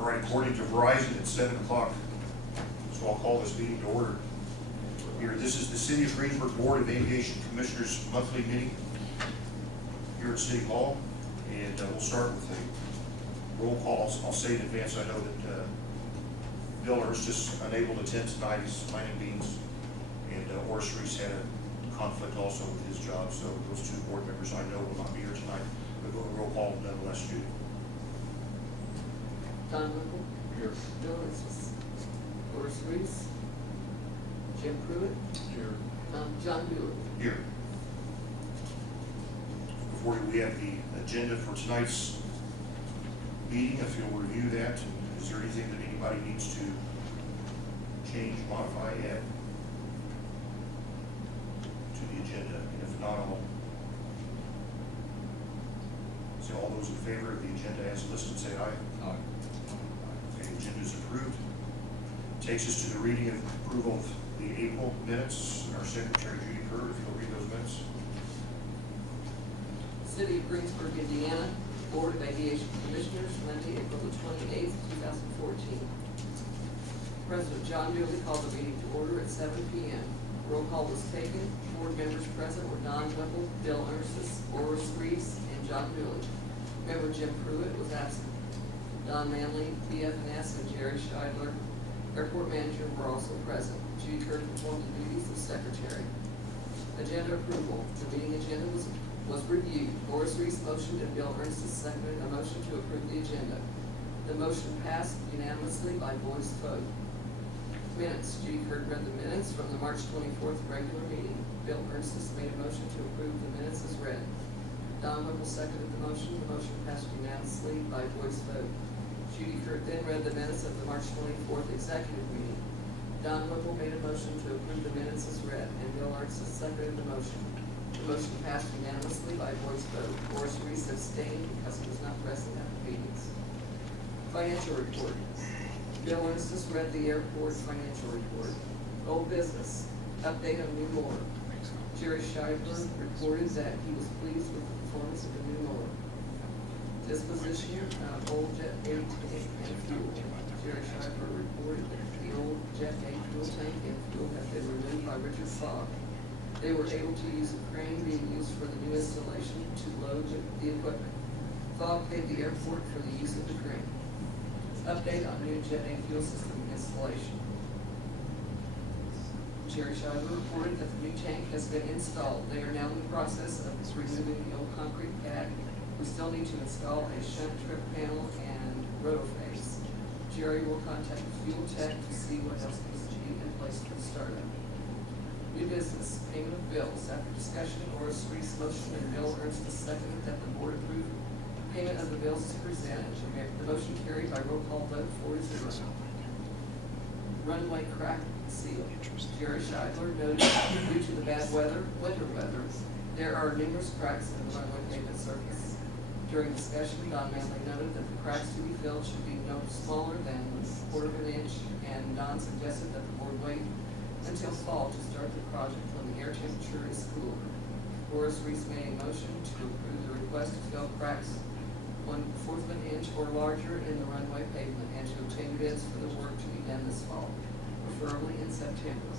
All right, according to Verizon, it's 7 o'clock, so I'll call this meeting to order. Here, this is the City of Greensburg Board of Aviation Commissioners monthly meeting here at City Hall, and we'll start with the roll calls. I'll say in advance, I know that Bill is just unable to attend tonight. He's planting beans, and Horace Reese had a conflict also with his job, so those two board members I know will not be here tonight. But we'll roll call nonetheless, Judy. Don Whipple. Here. Bill Ensis. Horace Reese. Jim Pruitt. Here. John Dooley. Here. Before you, we have the agenda for tonight's meeting, if you'll review that. And is there anything that anybody needs to change, modify, add to the agenda? And if not, I'll say all those in favor of the agenda as listed, say aye. Aye. Okay, the agenda is approved. Takes us to the reading and approval of the April minutes. Our secretary, Judy Kerr, if you'll read those minutes. City of Greensburg, Indiana, Board of Aviation Commissioners, Monday, April the 28th, 2014. President John Dooley called the meeting to order at 7 p.m. Roll call was taken. Board members present were Don Whipple, Bill Ensis, Horace Reese, and John Dooley. Member Jim Pruitt was absent. Don Manley, BFNS, and Jerry Scheidler, airport manager, were also present. Judy Kerr performed the duties of secretary. Agenda approval. The meeting agenda was reviewed. Horace Reese motioned and Bill Ensis seconded a motion to approve the agenda. The motion passed unanimously by voice vote. Minutes. Judy Kerr read the minutes from the March 24th regular meeting. Bill Ensis made a motion to approve the minutes as read. Don Whipple seconded the motion. The motion passed unanimously by voice vote. Judy Kerr then read the minutes of the March 24th executive meeting. Don Whipple made a motion to approve the minutes as read, and Bill Ensis seconded the motion. The motion passed unanimously by voice vote. Horace Reese abstained because he was not present at the meetings. Financial report. Bill Ensis read the airport financial report. Old business. Update on new mower. Jerry Scheidler reported that he was pleased with the performance of the new mower. Disposition of old Jet A tank and fuel. Jerry Scheidler reported that the old Jet A fuel tank and fuel have been removed by Richard Fogg. They were able to use a crane being used for the new installation to load the equipment. Fogg paid the airport for the use of the crane. Update on new Jet A fuel system installation. Jerry Scheidler reported that the new tank has been installed. They are now in the process of removing the old concrete pad. We still need to install a shunt trip panel and rotophase. Jerry will contact the fuel tech to see what else needs to be in place for the startup. New business, payment of bills. After discussion, Horace Reese motion and Bill Ensis seconded that the board approve payment of the bills as presented. The motion carried by roll call vote 4-0. Runway crack seal. Jerry Scheidler noted due to the bad winter weather, there are numerous cracks in the runway pavement surface. During discussion, Don Manley noted that the cracks to be filled should be no smaller than a quarter of an inch, and Don suggested that the board wait until fall to start the project when the air temperature is cooler. Horace Reese made a motion to approve the request to fill cracks 1/4 of an inch or larger in the runway pavement and to obtain bids for the work to be done this fall, preferably in September.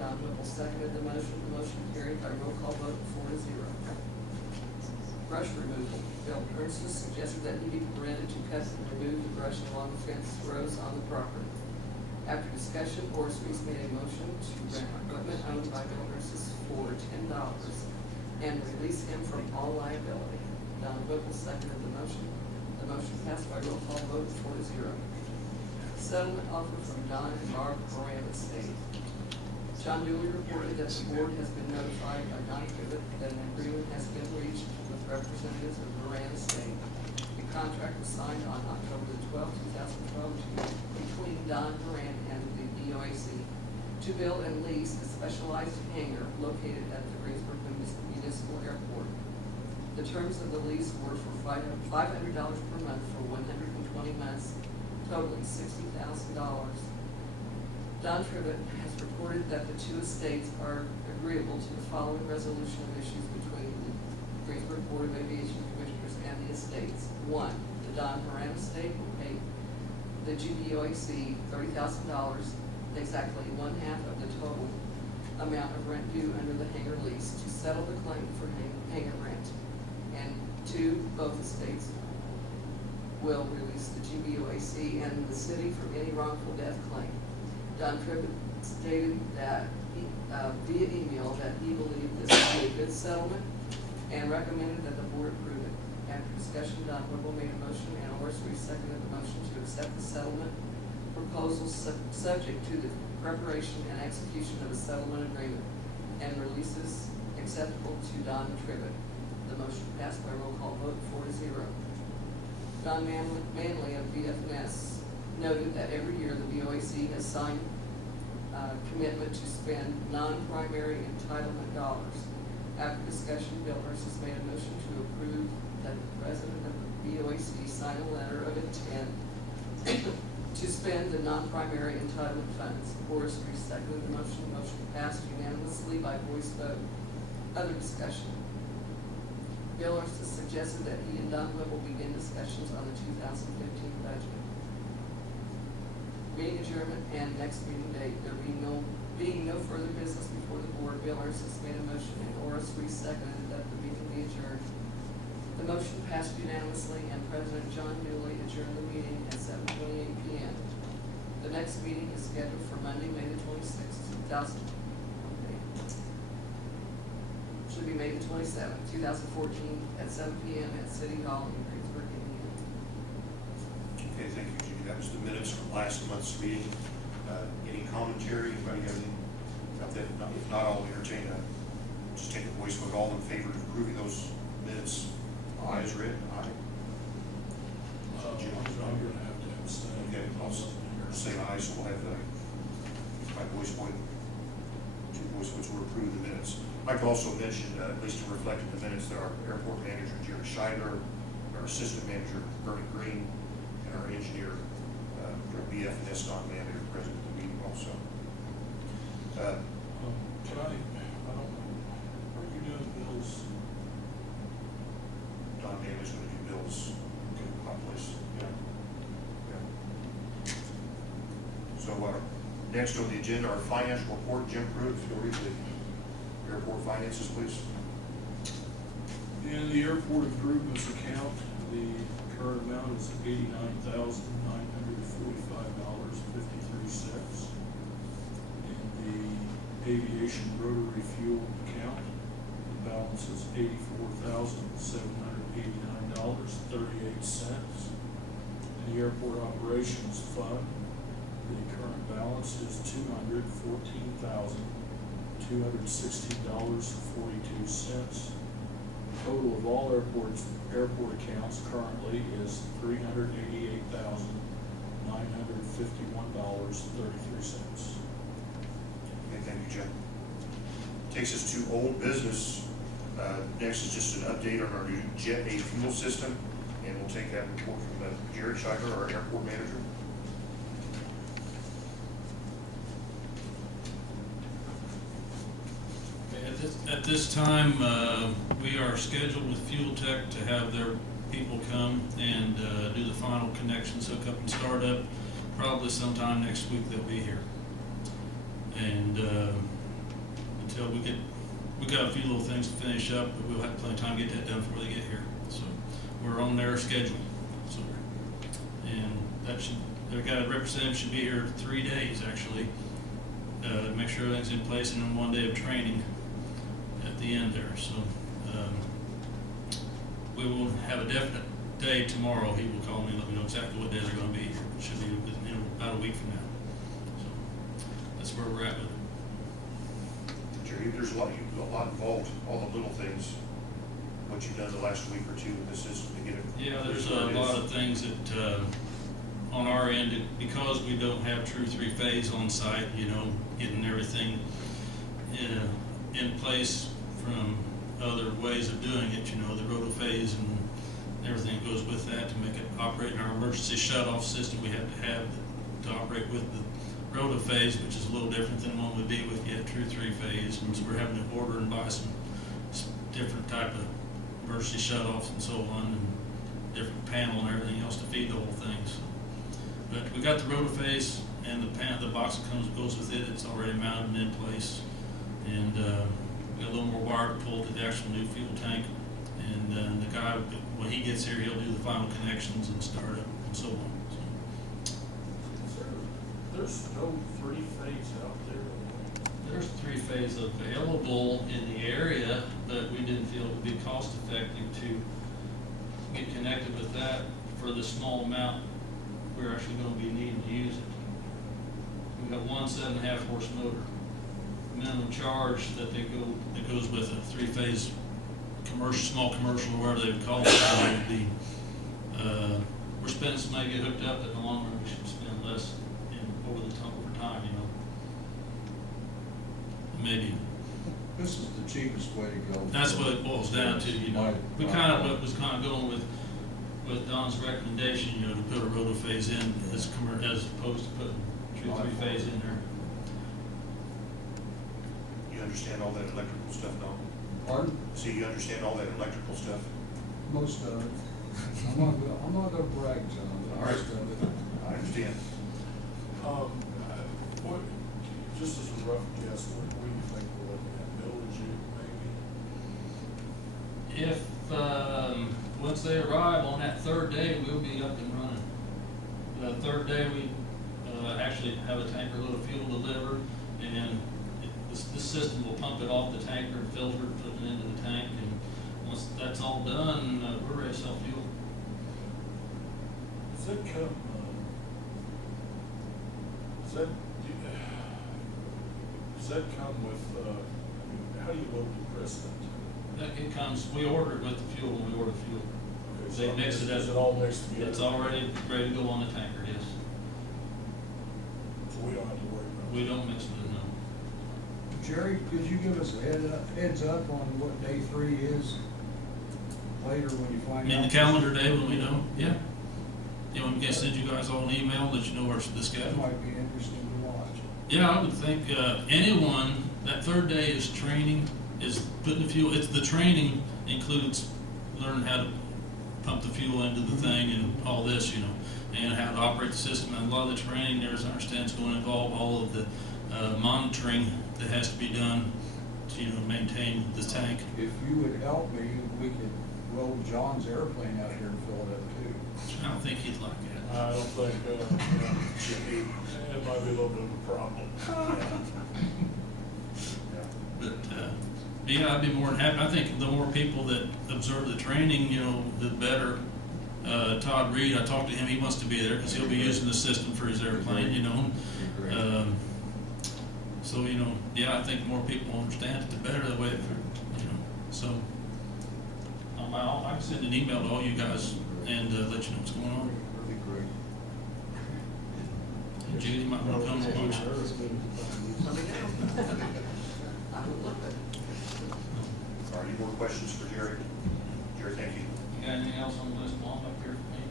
Don Whipple seconded the motion. The motion carried by roll call vote 4-0. Brush removal. Bill Ensis suggested that he be permitted to cut and remove the brush along the fence rows on the property. After discussion, Horace Reese made a motion to rent equipment owned by Bill Ensis for $10 and release him from all liability. Don Whipple seconded the motion. The motion passed by roll call vote 4-0. Settlement offer from Don and Barb Horan estate. John Dooley reported that the board has been notified by Don Pivot that an agreement has been reached with representatives of Horan estate. The contract was signed on October the 12th, 2012 between Don Horan and the DOAC to build and lease a specialized hangar located at the Greensburg Municipal Airport. The terms of the lease were for $500 per month for 120 months, totaling $60,000. Don Tribbett has reported that the two estates are agreeable to the following resolution of issues between the Greensburg Board of Aviation Commissioners and the estates. 1, the Don Horan estate will pay the GBOAC $30,000, exactly one half of the total amount of rent due under the hangar lease to settle the claim for hangar rent. And two, both estates will release the GBOAC and the city from any wrongful death claim. Don Tribbett stated that, via email, that he believed this would be a good settlement and recommended that the board approve it. After discussion, Don Whipple made a motion and Orsi seconded the motion to accept the settlement proposal subject to the preparation and execution of a settlement agreement and releases acceptable to Don Tribbett. The motion passed by roll call vote 4-0. Don Manley of BFNS noted that every year the BOAC has signed a commitment to spend non-primary entitlement dollars. After discussion, Bill Hurst made a motion to approve that the president of the BOAC sign a letter of intent to spend the non-primary entitlement funds. Horace seconded the motion. The motion passed unanimously by voice vote. Other discussion. Bill Hurst suggested that he and Don Whipple begin discussions on the 2015 budget. Meeting adjournment and next meeting date. There being no further business before the board, Bill Hurst made a motion and Horace seconded that the meeting be adjourned. The motion passed unanimously and President John Newley adjourned the meeting at 7:28 p.m. The next meeting is scheduled for Monday, May the 26th, 2000. Should be May the 27th, 2014 at 7 p.m. at City Hall in Greensburg, Indiana. Okay, thank you, Judy. That was the minutes from last month's meeting. Any commentary? Anybody have any? If not, I'll entertain just take a voice vote. All in favor of approving those minutes? Aye is read. Aye. I'm gonna have to abstain. Okay, I'll say aye, so we'll have by voice vote, two voice votes will approve the minutes. I'd like to also mention, at least to reflect in the minutes, that our airport manager, Jerry Scheidler, our assistant manager, Bernie Green, and our engineer, from BFNS, Don Manley, are present at the meeting also. I don't know, are you doing bills? Don Manley's going to do bills. Okay. Hot place. Yeah. So, next on the agenda, our financial report. Jim Pruitt, if you'll read the airport finances, please. In the airport improvements account, the current amount is $89,945.53. In the aviation rotary fuel account, the balance is $84,789.38. In the airport operations fund, the current balance is $214,216.42. Total of all airport accounts currently is $388,951.33. Okay, thank you, Jim. Takes us to old business. Next is just an update on our new Jet A fuel system, and we'll take that report from Jared Scheidler, our airport manager. At this time, we are scheduled with Fuel Tech to have their people come and do the final connections, hook up and start up. Probably sometime next week they'll be here. And until we got a few little things to finish up, but we'll have plenty of time to get that done before they get here. So we're on their schedule. So, and that their guy representative should be here 3 days actually, to make sure everything's in place, and then 1 day of training at the end there. So we will have a definite day tomorrow. He will call me and let me know exactly what days are going to be here. It should be within about a week from now. So that's where we're at with it. Jerry, there's a lot involved, all the little things, what you've done the last week or two with this system to get it. Yeah, there's a lot of things that on our end, because we don't have true three-phase on site, getting everything in place from other ways of doing it, the rotophase and everything that goes with that to make it operate in our emergency shut-off system. We have to operate with the rotophase, which is a little different than one would be with you have true three-phase, and so we're having to order and buy some different type of emergency shut-offs and so on, and different panel and everything else to feed the whole thing. So But we got the rotophase and the box that goes with it, it's already mounted and in place. And, we got a little more wire to pull to the actual new fuel tank. And, the guy, when he gets here, he'll do the final connections and start up and so on, so. There's no three-phase out there. There's three-phase available in the area, but we didn't feel it would be cost-effective to get connected with that for the small amount we're actually gonna be needing to use it. We've got one 7.5 horse motor. Minimum charge that goes with a three-phase commercial, small commercial, or whatever they would call it, would be, we're spending some money to get hooked up, but in the long run, we should spend less over time, you know. Maybe. This is the cheapest way to go. That's what it boils down to, you know. We was kind of going with Don's recommendation, you know, to put a rotophase in as opposed to putting three-phase in there. You understand all that electrical stuff, Don? Pardon? See, you understand all that electrical stuff? Most of it. I'm not gonna brag, John, but most of it. I understand. What, just as a rough guess, what do you think we're looking at, millage maybe? If, once they arrive on that third day, we'll be up and running. The third day, we, actually have a tanker load of fuel delivered, and this system will pump it off the tanker and filter it, put it into the tank, and once that's all done, we're ready to sell fuel. Does that come, does that come with, I mean, how do you load the precedent? It comes, we order it with the fuel when we order fuel. Okay, They so mix it is up. it all mixed together? It's already ready to go on the tanker, yes. So we don't have to worry about it? We don't mix it, no. Jerry, could you give us a heads up on what day 3 is later when you I find out? mean, the calendar day when we know, yeah. You want me to send you guys all an email, let you know the That schedule? might be interesting to watch. Yeah, I would think, anyone, that third day is training, is putting the fuel, the training includes learning how to pump the fuel into the thing and all this, you know, and how to operate the system. And a lot of the training, there's, I understand, is going to involve all of the, monitoring that has to be done to, you know, maintain the tank. If you would help me, we could roll John's airplane out here and fill it up too. I don't think he'd like that. I don't think, it might be a little bit of a problem. But, yeah, I'd be more than happy. I think the more people that observe the training, you know, the better. Todd Reed, I talked to him, he wants to be there because he'll be using the system for his airplane, you know. So, you know, yeah, I think the more people understand it, the better, the way, you know, so. I can send an email to all you guys and, let you know what's going on. That'd be great. And Judy might want to come to lunch. Let me know. I would love it. All right, any more questions for Jerry? Jerry, thank you. You got anything else on the list, Mom, up here for me?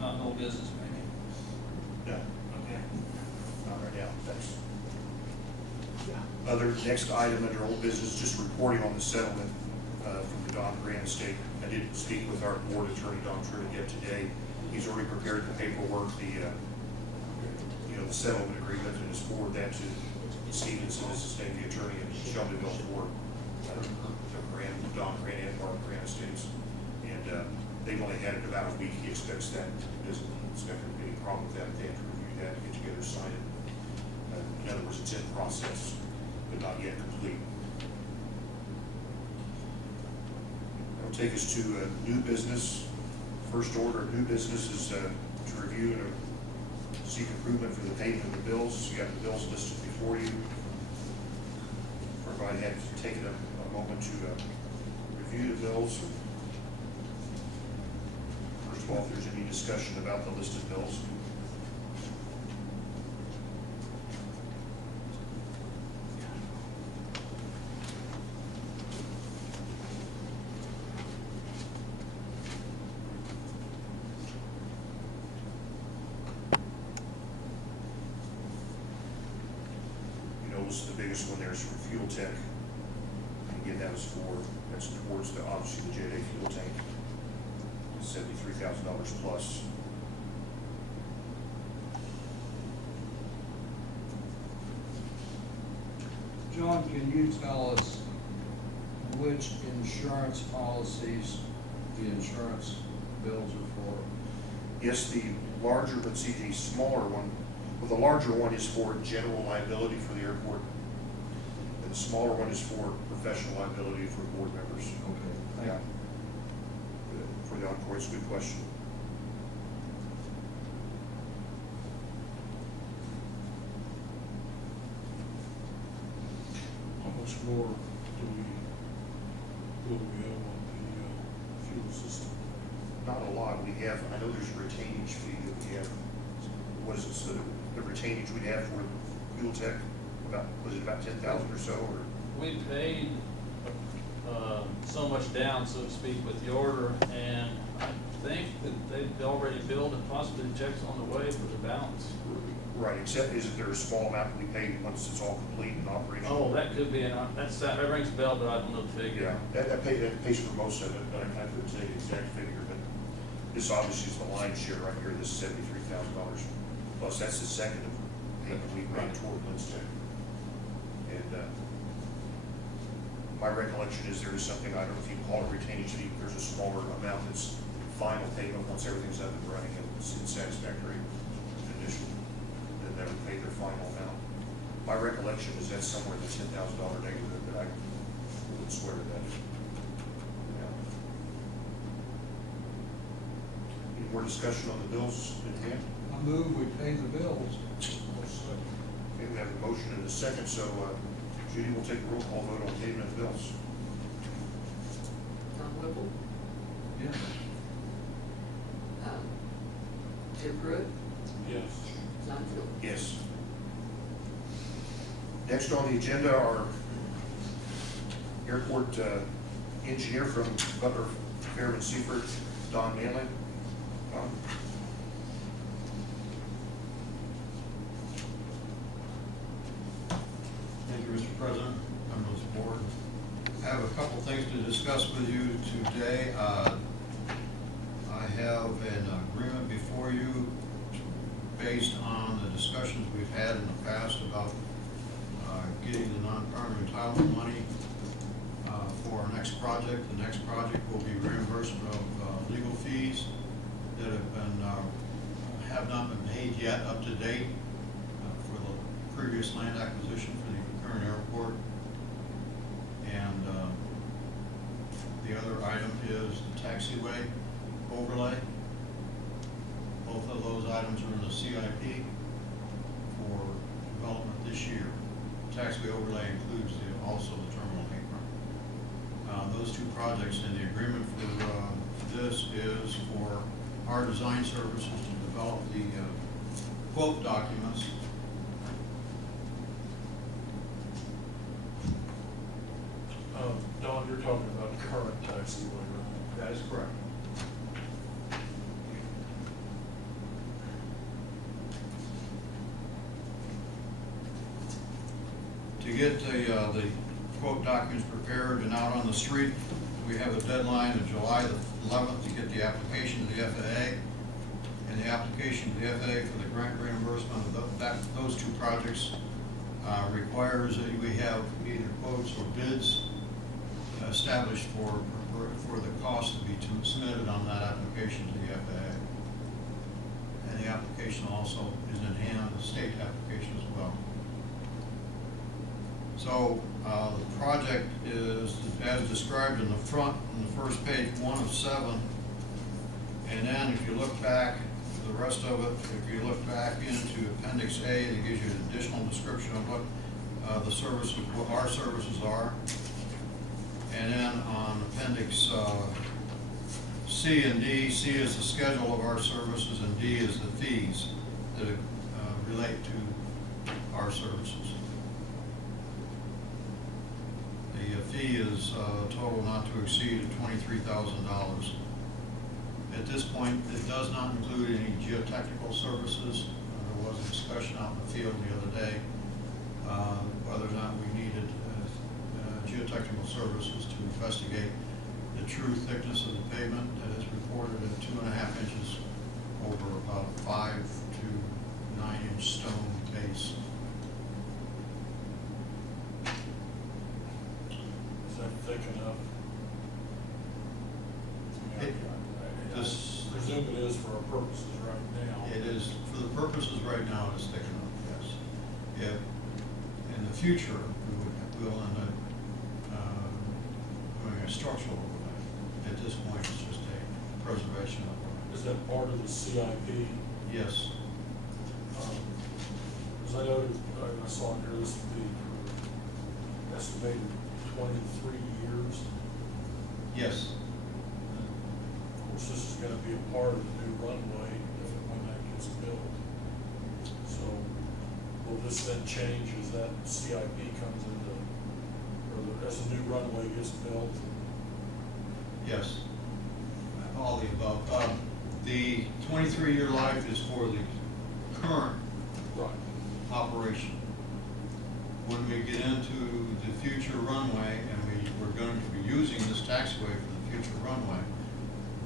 Not no business, maybe? No, Okay. not right now, thanks. Other, next item under old business, just reporting on the settlement from the Don Grant estate. I did speak with our board attorney, Don Truitt, yet today. He's already prepared the paperwork, the settlement agreement, and has forwarded that to Stevenson, this is named the attorney, and Shelbyville for Don Grant and Mark Grant estates. And they've only had it about a week. He expects that, doesn't expect there to be any problem with that. They have to review that, get together, sign it. In other words, it's in process, but not yet complete. That'll take us to new business. First order of new business is to review and seek approval for the payment of the bills. You got the bills listed before you. Everybody had taken a moment to review the bills. First of all, if there's any discussion about the listed bills. The biggest one there is for Fuel Tech. And again, that's towards obviously the Jet A fuel tank, $73,000 plus. John, can you tell us which insurance policies the insurance bills are for? Yes, the larger, but see, the smaller one, well, the larger one is for general liability for the airport, and the smaller one is for professional liability for board members. Okay, thank Yeah. you. For the encore, it's a good question. How much more will we have on the fuel system? Not a lot, we have, I know there's a retainage fee that we have, what is it, so the retainage we'd have for fuel tech, about, was it about 10,000 or so, or? We paid so much down, so to speak, with the order, and I think that they've already billed and possibly checks on the way for the balance. Right, except isn't there a small amount that we pay once it's all complete and operational? Oh, that could be, that rings a bell, but I don't know the figure. Yeah, that pays for most of it, but I couldn't say the exact figure, but this obviously is the lion's share right here, this $73,000. Plus, that's the second of payment we've made toward Lindsay. And my recollection is there is something, I don't know if you can call it retainage fee, but there's a smaller amount that's final payment once everything's up and running and it's in satisfactory condition. Then they would pay their final amount. My recollection is that's somewhere in the $10,000 neighborhood, but I wouldn't swear to that. Yeah. Any more discussion on the bills in hand? I move we pay the bills. Okay, we have a motion and a second, so Judy will take a roll call vote on payment of bills. Tom Whipple, Yes. Jim Pruitt, Yes. John Field. Yes. Next on the agenda, our airport engineer from Butler, Fairman, Seaford, Don Manley. Don? Thank you, Mr. President, members of the board. I have a couple things to discuss with you today. I have an agreement before you based on the discussions we've had in the past about getting the non-permanent entitlement money for our next project. The next project will be reimbursement of legal fees that have not been paid yet up to date for the previous land acquisition for the current airport. And the other item is the taxiway overlay. Both of those items are in the CIP for development this year. Taxiway overlay includes also the terminal apron. Those two projects in the agreement for this is for our design services to develop the quote documents. Don, you're talking about current taxiway, right? That is correct. To get the quote documents prepared and out on the street, we have a deadline of July the 11th to get the application to the FAA. And the application to the FAA for the grant reimbursement of those two projects requires that we have either quotes or bids established for the cost to be submitted on that application to the FAA. And the application also is in hand, the state application as well. So the project is as described in the front, on the first page, 1 of 7. And then if you look back, the rest of it, if you look back into Appendix A, it gives you an additional description of what the services, what our services are. And then on Appendix C and D, C is the schedule of our services and D is the fees that relate to our services. The fee is total not to exceed $23,000. At this point, it does not include any geotechnical services. There was a discussion out in the field the other day whether or not we needed geotechnical services to investigate the true thickness of the pavement that is reported at 2.5 inches over about a 5 to 9 inch stone base. thick enough? I mean, I presume it is for our purposes right now. It is, for the purposes right now, it is thick enough, yes. If, in the future, we'll end up, doing a structural overlay. At this point, it's just a preservation overlay. Is that part of the CIP? Yes, Because I noted, I saw here this would be for estimated 23 years. yes, Of course, this is gonna be a part of the new runway if and when that gets built. So will this then change as that CIP comes into, as the new runway gets built? yes. All the above. The 23-year life is for the current Right. operation. When we get into the future runway, and we're going to be using this taxiway for the future runway,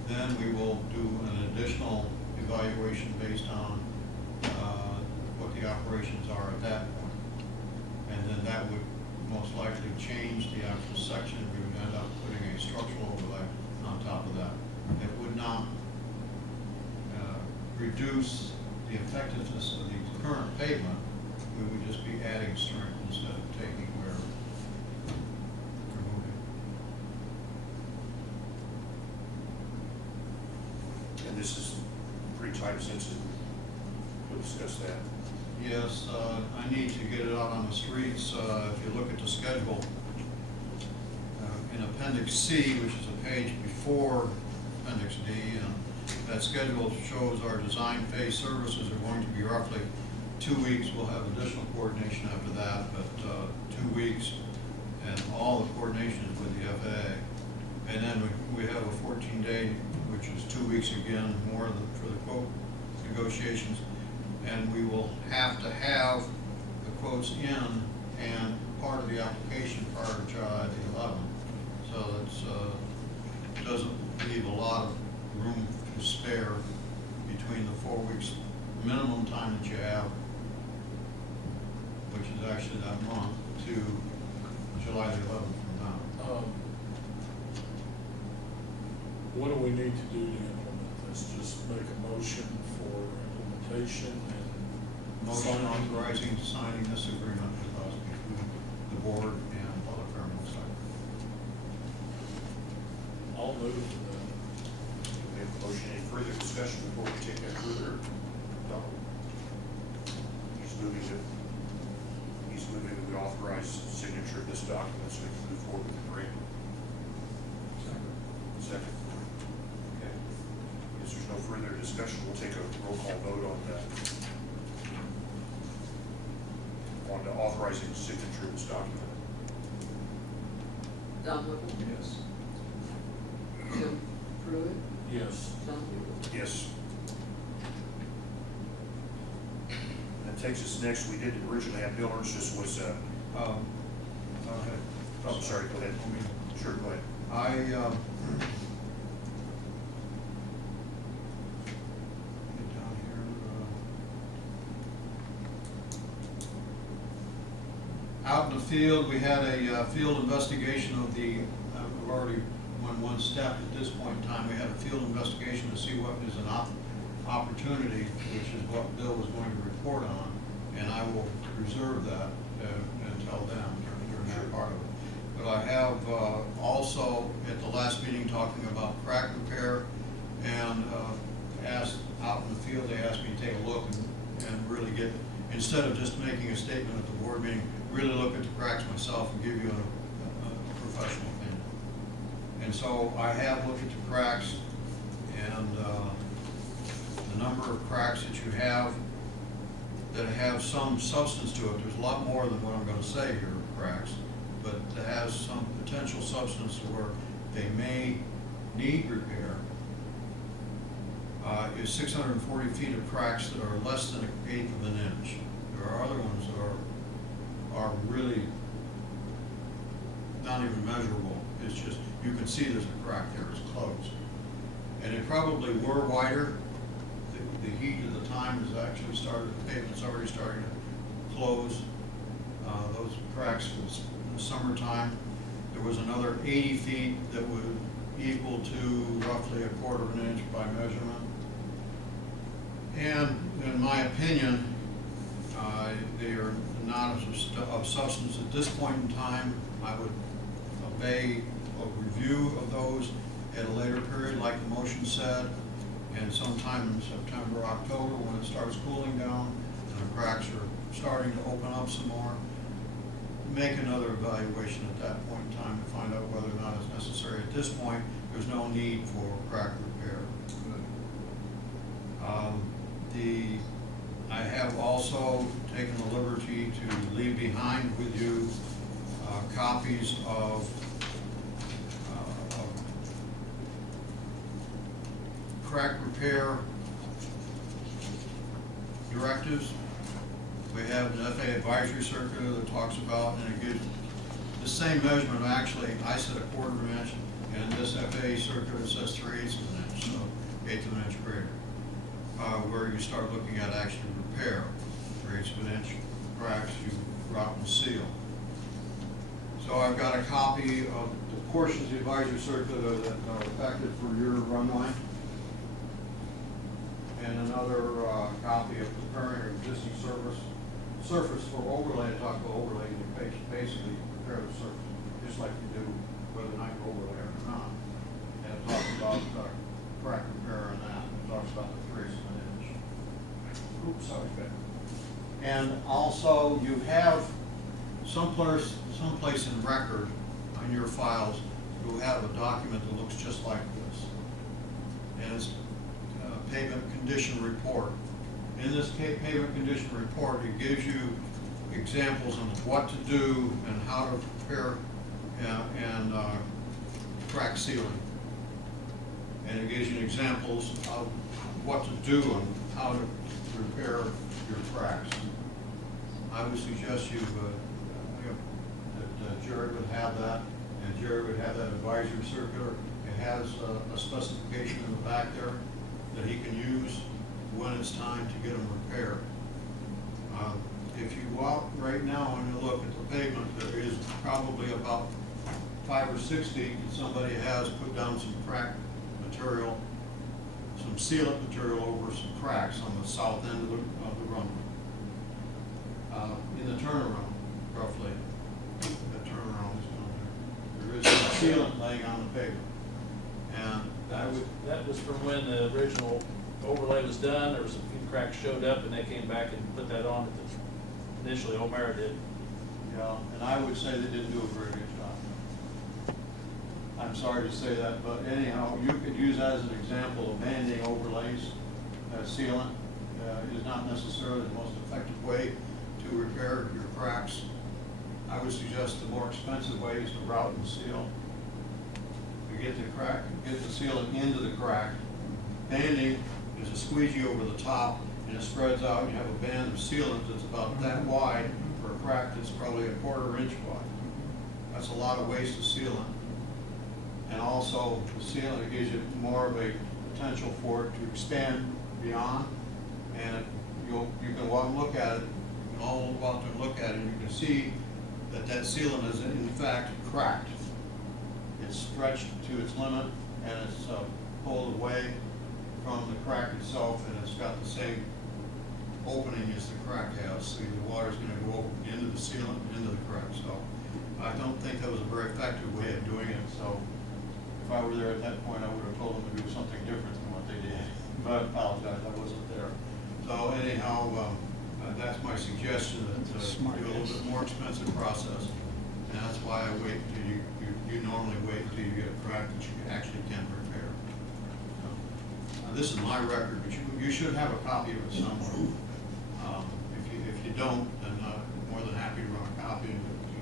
then we will do an additional evaluation based on what the operations are at that point. And then that would most likely change the actual section. We would end up putting a structural overlay on top of that. It would not reduce the effectiveness of the current pavement. We would just be adding strength instead of taking where removing. And this is pretty time sensitive. We'll discuss that. Yes, I need to get it out on the streets. If you look at the schedule, in Appendix C, which is a page before Appendix D, that schedule shows our design phase services are going to be roughly 2 weeks. We'll have additional coordination after that, but 2 weeks, and all the coordination is with the FAA. And then we have a 14-day, which is 2 weeks again, more for the quote negotiations. And we will have to have the quotes in and part of the application prior to July the 11th. So it doesn't leave a lot of room to spare between the 4 weeks minimum time that you have, which is actually that month, to July the 11th from now. What do we need to do to implement this? Just make a motion for implementation and Motion sign? authorizing signing this agreement with us between the board and Public Terminal Site. I'll move to that. We have a motion. Any further discussion before we take that further? Donald? He's moving that we authorize signature of this document so we can move forward with the grant. Second. Okay. If there's no further discussion, we'll take a roll call vote on that. On the authorizing signature of this document. Don Whipple. Yes. Jim Pruitt. Yes. John Hughes. Yes. That takes us next, we did originally have Bill Ernst, this was, Go ahead. oh, sorry, go ahead. Sure, go ahead. Get down here. Out in the field, we had a field investigation of the, we've already went one step at this point in time. We had a field investigation to see what is an opportunity, which is what Bill was going to report on, and I will reserve that until then, during that part of it. But I have also, at the last meeting, talking about crack repair, and asked out in the field, they asked me to take a look and really get, instead of just making a statement at the board meeting, really look at the cracks myself and give you a professional opinion. And so I have looked at the cracks, and the number of cracks that you have that have some substance to it. There's a lot more than what I'm going to say here, cracks, but that has some potential substance where they may need repair. Is 640 feet of cracks that are less than 1/8 of an inch. There are other ones that are really not even measurable. It's just, you can see there's a crack there, it's closed. And they probably were wider. The heat of the time has actually started, the pavement's already starting to close. Those cracks in the summertime, There was another 80 feet that would equal to roughly 1/4 of an inch by measurement. And in my opinion, they are not of substance at this point in time. I would obey a review of those at a later period, like the motion said, and sometime in September, October, when it starts cooling down and the cracks are starting to open up some more, make another evaluation at that point in time to find out whether or not it's necessary. At this point, there's no need for crack repair. I have also taken the liberty to leave behind with you copies of crack repair directives. We have the FAA advisory circular that talks about, and it gives the same measurement. Actually, I said 1/4 of an inch, and this FAA circular says 3/8 of an inch, so 1/8 of an inch greater. Where you start looking at actually repair, 3/8 of an inch cracks, you route and seal. So I've got a copy of the portions of the advisory circular that are effective for your runway, and another copy of the current existing surface for overlay. I talk about overlay, you basically prepare the surface, just like you do whether or not you overlay or not. And it talks about crack repair and that. It talks about the 3/8 of an inch. Oops, sorry. And also, you have someplace in record on your files, you'll have a document that looks just like this. And it's a pavement condition report. In this pavement condition report, it gives you examples of what to do and how to prepare and crack sealing. And it gives you examples of what to do and how to repair your cracks. I would suggest that Jerry would have that, and Jerry would have that advisory circular. It has a specification in the back there that he can use when it's time to get them repaired. If you go out right now and you look at the pavement, there is probably about 5 or 6 feet that somebody has put down some crack material, some sealant material over some cracks on the south end of the runway. In the turnaround, roughly, the turnaround is down there. There is some sealant laying on the pavement. And That was from when the original overlay was done. There was a few cracks showed up and they came back and put that on initially O'Mara did. yeah, and I would say they didn't do a very good job. I'm sorry to say that, but anyhow, you could use that as an example of banding overlays. Sealant is not necessarily the most effective way to repair your cracks. I would suggest the more expensive way is to route and seal. You get the sealant into the crack. Banding is a squeegee over the top, and it spreads out. You have a band of sealant that's about that wide for a crack that's probably 1/4 inch wide. That's a lot of waste of sealant. And also, the sealant gives you more of a potential for it to expand beyond. And you can walk and look at it. You can all go out there and look at it, and you can see that sealant is in fact cracked. It's stretched to its limit, and it's pulled away from the crack itself, and it's got the same opening as the crack has. So the water's going to go into the sealant, into the crack. So I don't think that was a very effective way of doing it. So if I were there at that point, I would have told them to do something different than what they did. But I apologize, I wasn't there. So anyhow, that's my suggestion, that do a little bit more expensive process. And that's why I wait until you normally wait until you get a crack that you actually can repair. So, this is my record, but you should have a copy of it somewhere. If you don't, then I'm more than happy to run a copy and give it to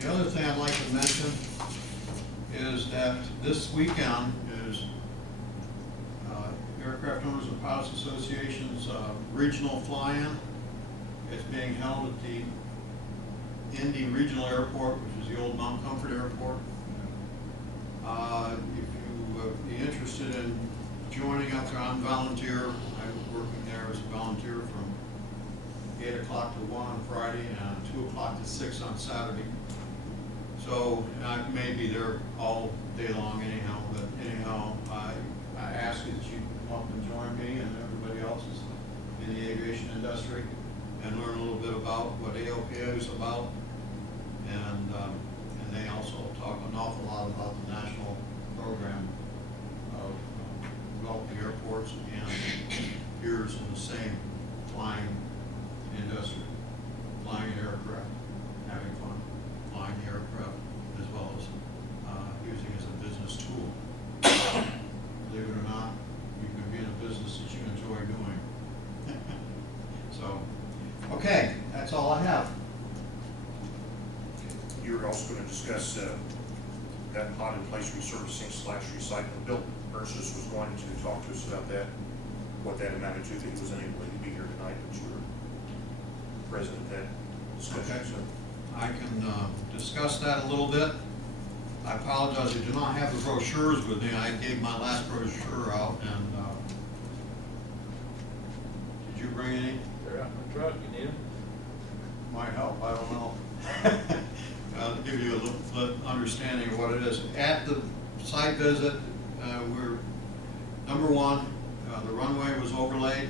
you. The other thing I'd like to mention is that this weekend is Aircraft Owners and Pilots Association's regional fly-in. It's being held at the Indy Regional Airport, which is the old Mount Comfort Airport. If you would be interested in joining up there, I'm volunteer. I'm working there as a volunteer from 8 o'clock to 1 on Friday, and 2 o'clock to 6 on Saturday. So I may be there all day long anyhow, but anyhow, I ask that you come up and join me and everybody else is in the aviation industry and learn a little bit about what AOPA is about. And they also talk an awful lot about the national program of developing airports and peers in the same flying industry, flying aircraft, having fun flying the aircraft, as well as using it as a business tool. Believe it or not, you can be in a business that you enjoy doing. So, okay, that's all I have. You're also going to discuss that pot-in-place resurfacing / recycling bill. Ursus was going to talk to us about that, what that amounted to, that he was unable to be here tonight, but you were present at that discussion. Okay. So I can discuss that a little bit. I apologize, I do not have the brochures with me. I gave my last brochure out, and did you bring any? They're out in the truck, you need them? Might help, I don't know. I'll give you a little understanding of what it is. At the site visit, we're, number one, the runway was overlaid,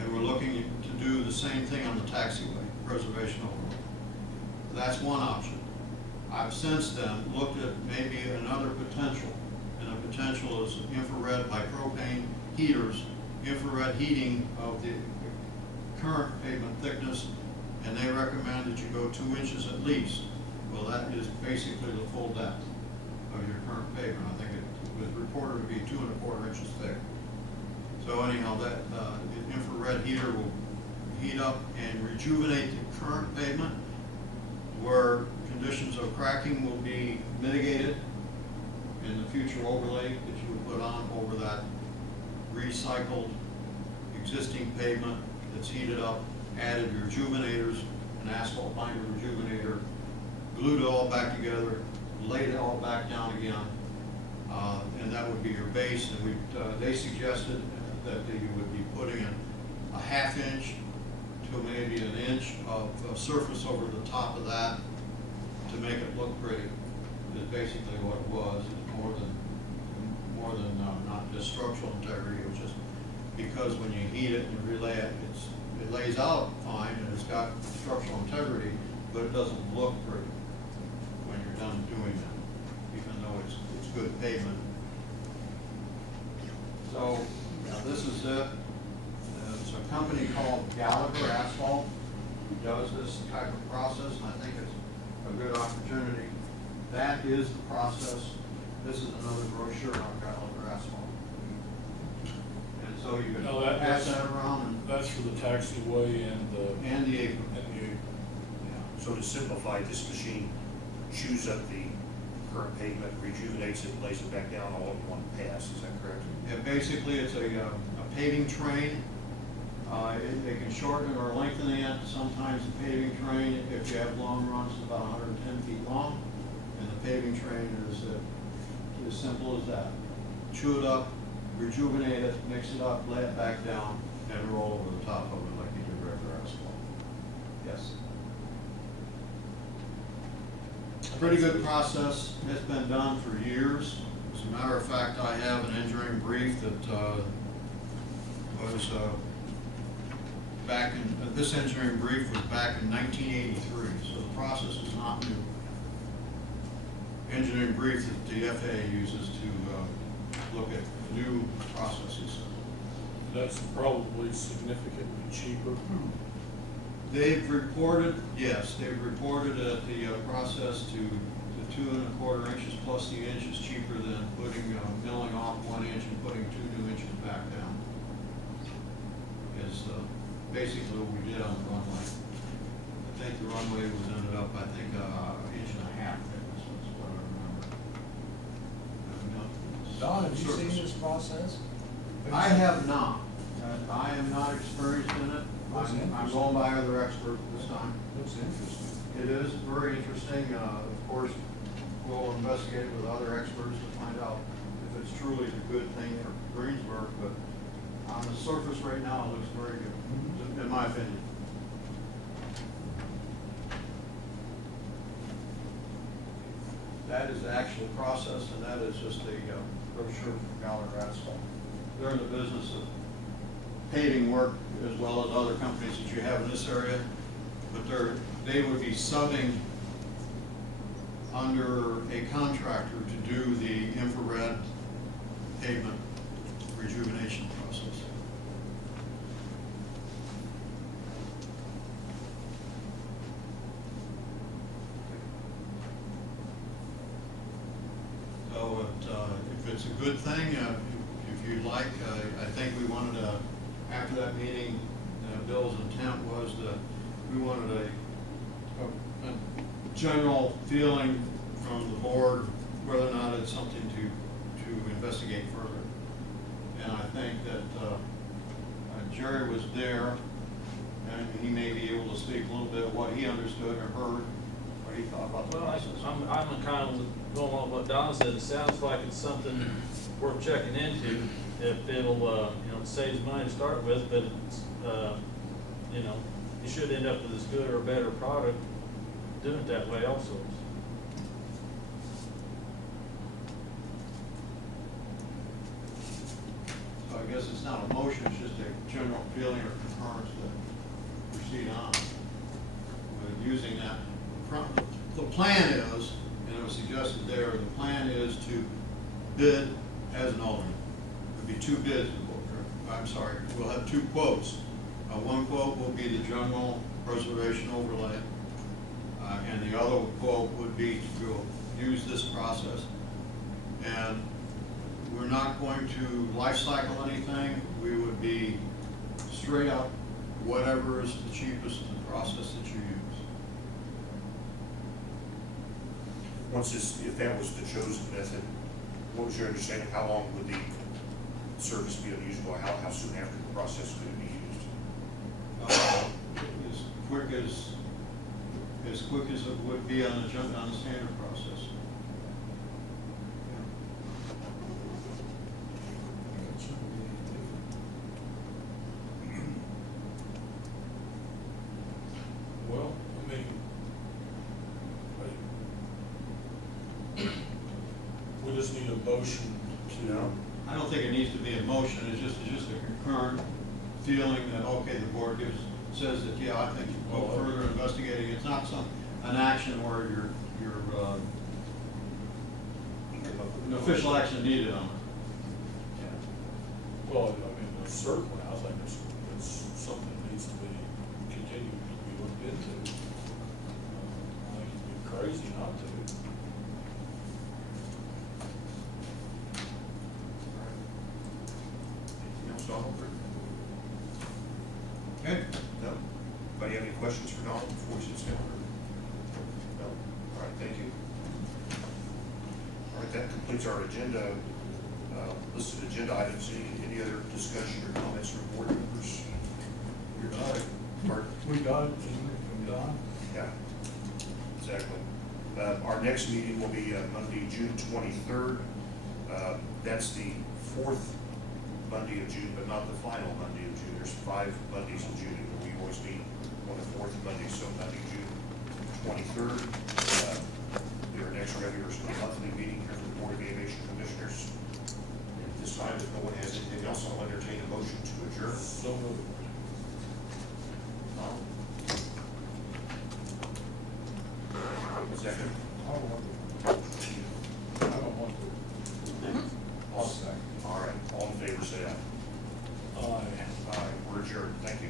and we're looking to do the same thing on the taxiway, preservation overlay. That's one option. I've since then looked at maybe another potential, and the potential is infrared by propane heaters, infrared heating of the current pavement thickness, and they recommend that you go 2 inches at least. Well, that is basically the full depth of your current pavement. I think it was reported to be 2 1/4 inches thick. So anyhow, that the infrared heater will heat up and rejuvenate the current pavement, where conditions of cracking will be mitigated in the future overlay that you would put on over that recycled existing pavement that's heated up, added rejuvenators, an asphalt binder rejuvenator, glued it all back together, laid it all back down again, and that would be your base. And they suggested that you would be putting in a 1/2 inch to maybe 1 inch of surface over the top of that to make it look pretty. Is basically what it was. It's more than not just structural integrity. It was just because when you heat it and relay it, it lays out fine and it's got structural integrity, but it doesn't look pretty when you're done doing that, even though it's good pavement. So this is it. It's a company called Gallagher Asphalt who does this type of process, and I think it's a good opportunity. That is the process. This is another brochure on Gallagher Asphalt. And so you can No, pass that around That's for the taxiway and the and the apron. apron. Yeah. So to simplify, this machine chews up the current pavement, rejuvenates it, lays it back down all in one pass, is that correct? Yeah, basically, it's a paving train. They can shorten it or lengthen it. Sometimes the paving train, if you have long runs, is about 110 feet long. And the paving train is as simple as that. Chew it up, rejuvenate it, mix it up, lay it back down, and roll over the top of it like you do regular asphalt. Yes. Pretty good process. It's been done for years. As a matter of fact, I have an engineering brief that was back in, this engineering brief was back in 1983, so the process is not new. Engineering brief that the FAA uses to look at new processes. That's probably significantly cheaper. They've reported, yes, they've reported that the process to 2 1/4 inches plus the inch is cheaper than putting, milling off 1 inch and putting 2 new inches back down. Is basically what we did on the runway. I think the runway was ended up, I think, 1.5 inches thickness was what I remember. Don, have you seen this process? I have not. I am not experienced in it. I'm going by other experts this time. Looks interesting. It is very interesting. Of course, we'll investigate with other experts to find out if it's truly a good thing for Greensburg, but on the surface right now, it looks very good, in my opinion. is the actual process, and that is just a brochure from Gallagher Asphalt. They're in the business of paving work as well as other companies that you have in this area, but they would be subbing under a contractor to do the infrared pavement rejuvenation process. So if it's a good thing, if you'd like, I think we wanted to, after that meeting, Bill's intent was that we wanted a general feeling from the board whether or not it's something to investigate further. And I think that Jerry was there, and he may be able to speak a little bit of what he understood or heard, what he thought about the Well, process. I'm kind of going along with what Don said. It sounds like it's something worth checking into. If it'll, it saves money to start with, but it's, you should end up with as good or a better product doing it that way also. So I guess it's not a motion, it's just a general feeling or concurrence to proceed on with using that. The plan is, and it was suggested there, the plan is to bid as an alternate. There'll be two bids, I'm sorry, we'll have two quotes. One quote will be the general preservation overlay, and the other quote would be to go use this process. And we're not going to life cycle anything. We would be straight up whatever is the cheapest process that you use. Once this, if that was the chosen method, what was your understanding, how long would the service be unusable? How soon after the process could it be used? As quick as it would be on the standard process. Well, we just need a motion to. I don't think it needs to be a motion, it's just a concurrent feeling that, okay, the board says that, yeah, I think you go further investigating. It's not an action where an official action needed on it. Well, certainly, I think it's something that needs to be continued to be looked into. I think it'd be crazy not to. Anything else, Donald? Okay? No? Anybody have any questions for Donald before he sits down? No? All right, thank you. All right, that completes our agenda, listed agenda items. Any other discussion or comments from board members? We got it. Pardon? We got it, from Don. Yeah, exactly. Our next meeting will be Monday, June 23rd. That's the fourth Monday of June, but not the final Monday of June. There's 5 Mondays in June, and we always meet on the fourth Monday, so Monday, June 23rd. Our next regular monthly meeting here for the Board of Aviation Commissioners. And at this time, if no one has anything else, I'll entertain a motion to adjourn. So moved. Second. I don't want to. I don't want to. I'll second. All right, all in favor, say aye. Aye. Aye, we're adjourned. Thank you.